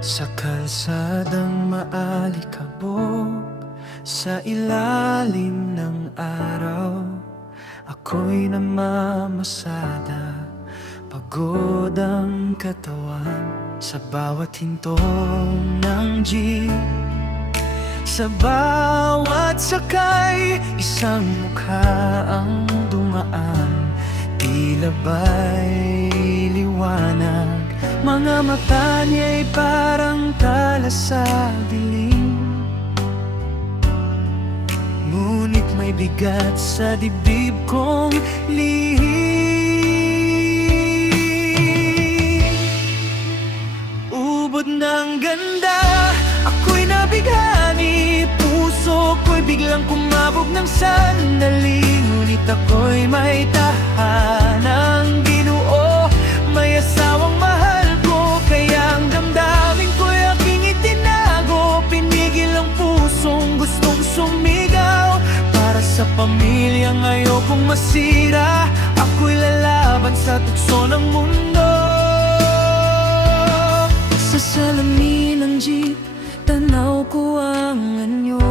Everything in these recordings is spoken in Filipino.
Sa kalsadang maalikabok, sa ilalim ng araw, ako'y namamasada, pagod ang katawan. Sa bawat hintong ng jeep, sa bawat sakay, isang mukha ang dumaan. Tila ba'y liwanag, mga mata niya'y parang tala sa dilim. Ngunit may bigat sa dibdib kong lihim. Ubod ng ganda, ako'y nabighani. Puso ko'y biglang kumabog ng sandali. Ngunit ako'y may tahanang binuo, may asawang mahal ko. Kaya ang damdamin ko'y aking itinago. Pinigil ang pusong gustong sumigaw. Para sa pamilyang ayokong masira, ako'y lalaban sa tukso ng mundo. Sa salamin ng jeep, tanaw ko ang anyo.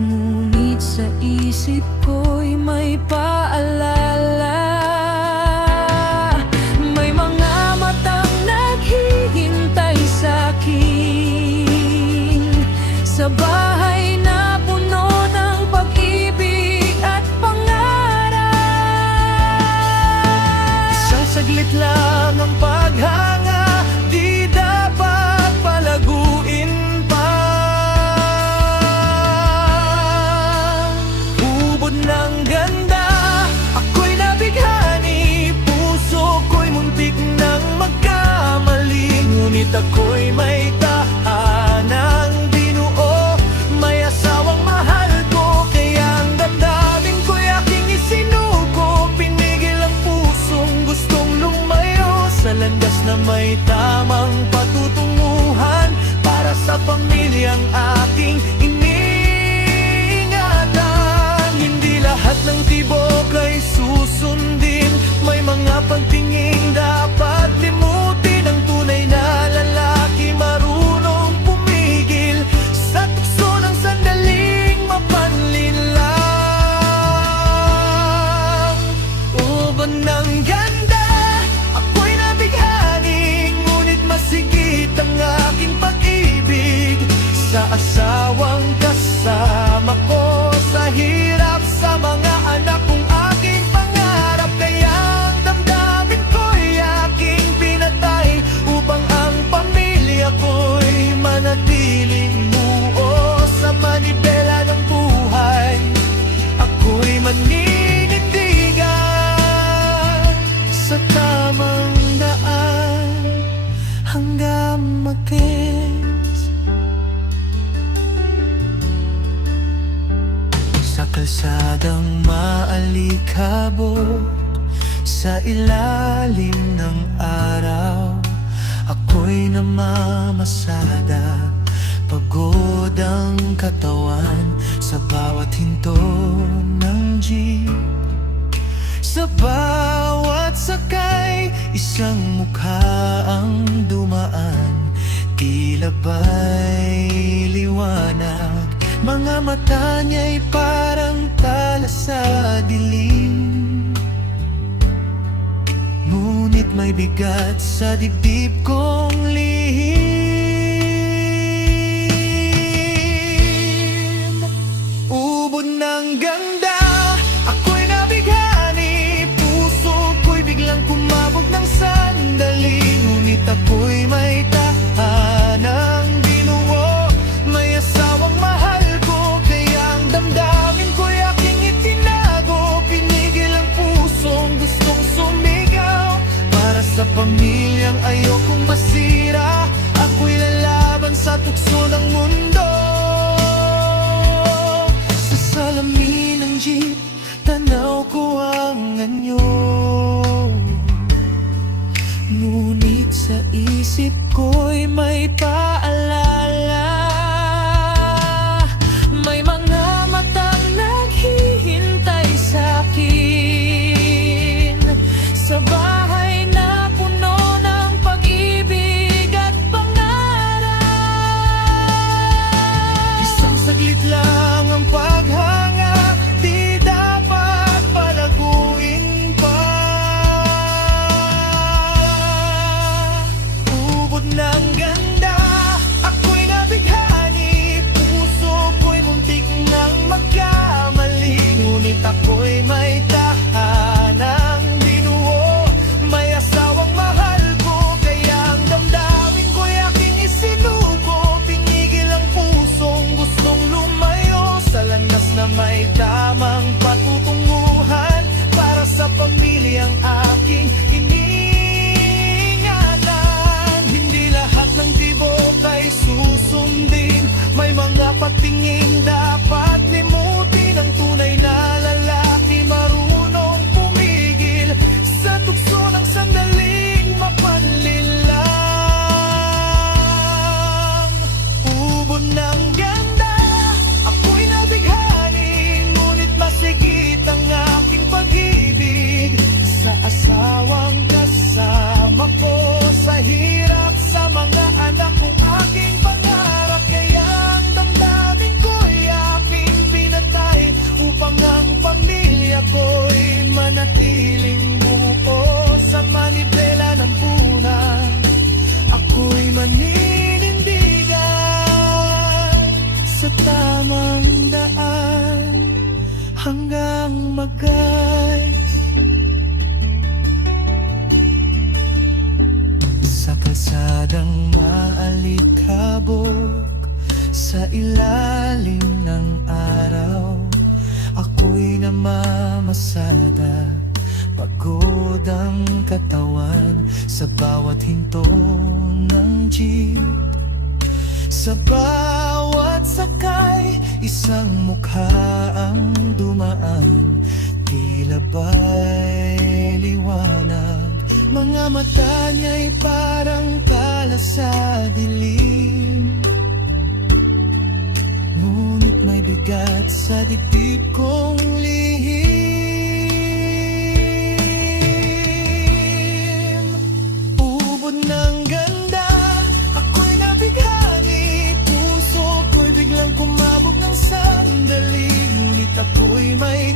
Ngunit sa isip ko'y may paalala. May mga matang naghihintay sa'kin, sa bahay na puno ng pag-ibig at pangarap. Isang saglit lang ang paghanga, di dapat palaguin pa. Ubod ng ganda, ako'y nabighani. Puso ko'y muntik nang magkamali. Ngunit ako'y may tahanang binuo, may asawang mahal ko. Kaya ang damdamin ko'y aking isinuko. Pinigil ang pusong gustong lumayo sa landas na may tamang patutunguhan. Para sa pamilyang aking iniingatan. Hindi lahat ng tibok ay susundin. May mga pagtingin dapat limutin. Ang tunay na lalaki marunong pumigil sa tukso ng sandaling mapanlin lang. Ubod ng ganda, ako'y nabighani. Ngunit masigit ang aking pag-ibig sa asawang kasama ko. Sa hirap, sa mga anak kong aking pangarap. Kaya ang damdamin ko'y aking pinatay upang ang pamilya ko'y manatiling buo. Sa manibela ng buhay, ako'y maninindigan sa tamang daan hanggang mag-gets. Sa kalsadang maalikabok, sa ilalim ng araw, ako'y namamasada, pagod ang katawan. Sa bawat hinto ng jeep, sa bawat sakay, isang mukha ang dumaan. Tila ba'y liwanag, mga mata niya'y parang tala sa dilim. Ngunit may bigat sa dibdib kong lihim. Ubod ng ganda, ako'y nabighani. Puso ko'y biglang kumabog ng sandali. Ngunit ako'y may tahanang binuo, may asawang mahal ko. Kaya ang damdamin ko'y aking itinago. Pinigil ang pusong gustong sumigaw. Para sa pamilyang ayokong masira, ako'y lalaban sa tukso ng mundo. Sa salamin ng jeep, tanaw ko ang anyo. Ngunit sa isip ko'y may paalala. May mga matang naghihintay sa'kin, sa bahay na puno ng pag-ibig kalsadang maalikabok sa ilalim ng araw. Ako'y namamasada, pagod ang katawan sa bawat hinto ng jeep. Sa bawat sakay, isang mukha ang dumaan, tila ba'y liwanag. Mga mata niya'y parang tala sa dilim, ngunit may bigat sa dibdib kong lihim. Ubod ng ganda, ako'y nabighani, puso ko'y biglang kumabog ng sandali, ngunit ako'y may